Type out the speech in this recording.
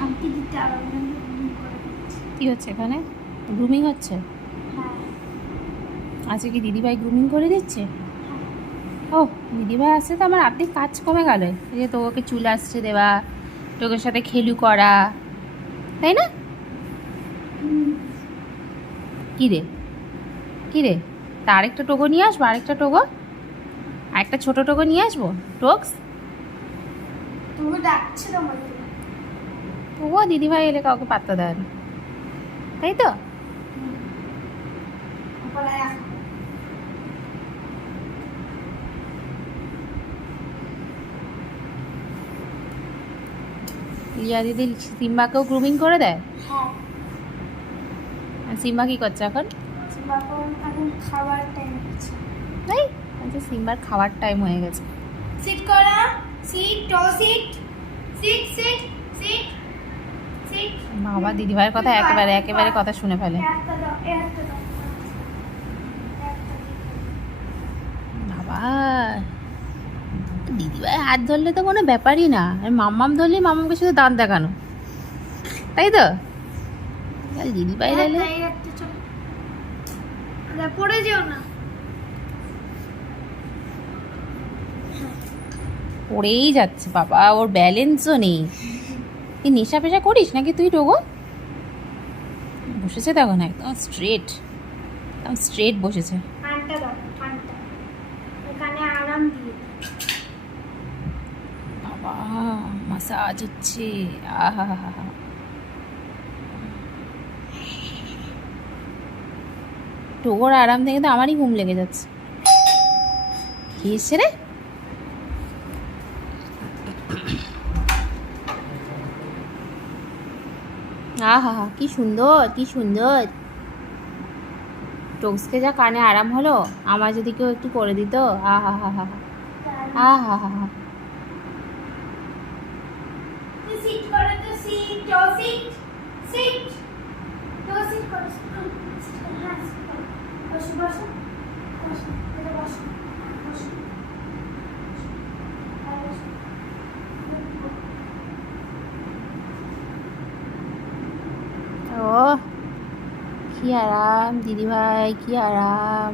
হাম্পি দিতে আবার গ্রুমিং করে দিচ্ছি। কি হচ্ছে এখানে? গ্রুমিং হচ্ছে? হ্যাঁ আজকে কি দিদিভাই গ্রুমিং করে দিচ্ছে? হ্যাঁ। ও, দিদিভাই আসছে তো আমার অর্ধেক কাজ কমে গেল। এই যে তোকে চুল আসছে দেওয়া, তোকের সাথে খেলু করা, তাই না? কী রে, কী রে, তা আরেকটা টোগো নিয়ে আসবো? আরেকটা টোগো, আরেকটা ছোটো টোগো নিয়ে আসবো, টোকস। তুমি ডাকছে তোমাকে। ও দিদিভাই এলে কাউকে পাত্তা দেয় না, তাই তো? গলায় রাখো। লিয়া দিদি সিম্বাকেও গ্রুমিং করে দেয়। হ্যাঁ আর সিম্বা কী করছে এখন? বাবা এখন খাবার টাইম হচ্ছে। তাই আচ্ছা, সিম্বার খাওয়ার টাইম হয়ে গেছে। সিট করা, seat, two seat, seat seat seat seat. বাবা দিদিভাইয়ের কথা একেবারে একেবারে কথা শুনে ফেলে। একটা দাও, একটা দাও, একটা দাও। বাবা, দিদিভাই হাত ধরলে তো কোনো ব্যাপারই না, আর মাম্মাম ধরলে মাম্মামকে শুধু দাঁত দেখানো, তাই তো? আর দিদিভাই ধরলে এই একটা চলো। আরে পড়ে যেও না। পড়েই যাচ্ছে বাবা, ওর ব্যালেন্সও নেই। তুই নেশা পেশা করিস নাকি তুই টোগো? বসেছে দেখো না, একদম স্ট্রেট, একদম স্ট্রেট বসেছে। কানটা দাও, কানটা এখানে আরাম দিয়ে। বাবা মাসাজ হচ্ছে, আহা হা হা। টোগোর আরাম থেকে তো আমারই ঘুম লেগে যাচ্ছে। কি এসছে রে? আহা হা, কি সুন্দর, কি সুন্দর। টোকসকে যা কানে আরাম হলো, আমার যদি কেউ একটু করে দিত, আহা হা হা, আহা হা হা। তুই সিট করে তো seat, two seat, seat, two seat করো। হ্যাঁ সিট করো। বসো বসো বসো, এটা বসো বসো। আর বসো। ও কি আরাম দিদিভাই, কি আরাম।